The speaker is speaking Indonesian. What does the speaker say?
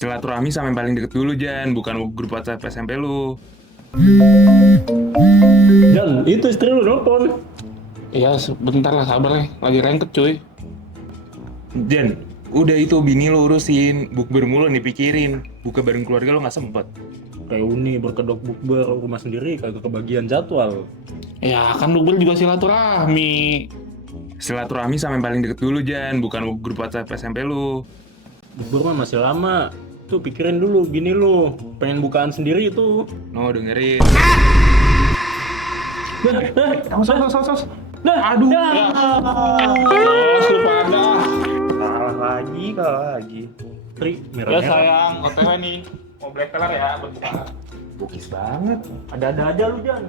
Silaturahmi sama yang paling deket dulu, Jan. Bukan grup WhatsApp SMP lu. Jan, itu istri lu nelfon. Iya, sebentar lah, sabar nih. Lagi rengket, cuy. Jan, udah itu bini lu urusin. Bukber mulu nih pikirin. Buka bareng keluarga lu nggak sempet. Reuni berkedok bukber rumah sendiri kagak kebagian jadwal. Ya, kan Dukbel juga silaturahmi. Silaturahmi sama yang paling deket dulu, Jan. Bukan grup WhatsApp SMP lu. Bukber mah masih lama. Tuh pikirin dulu bini lu. Pengen bukaan sendiri itu. No, dengerin. Sos. Nah, aduh. Awas lu pada. Kalah lagi. Tri, Ya merah-merah. sayang, OTW nih. Mau black color ya, berbuka. Bukis banget. Ada-ada aja lu, Jan.